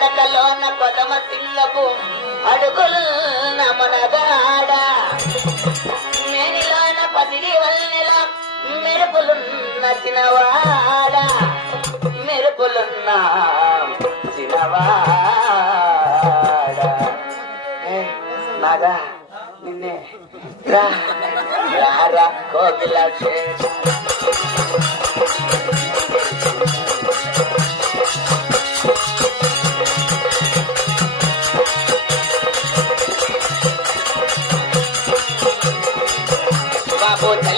నడకలోన పదమ తిల్లపు అడుగులు నమనగాడ మేనిలోన పసిడి వల్లెల మెరుపులున్న చినవాడ మెరుపులున్న చినవాడ నాగా నిన్నే రా రా కోకిలాక్షే போதல்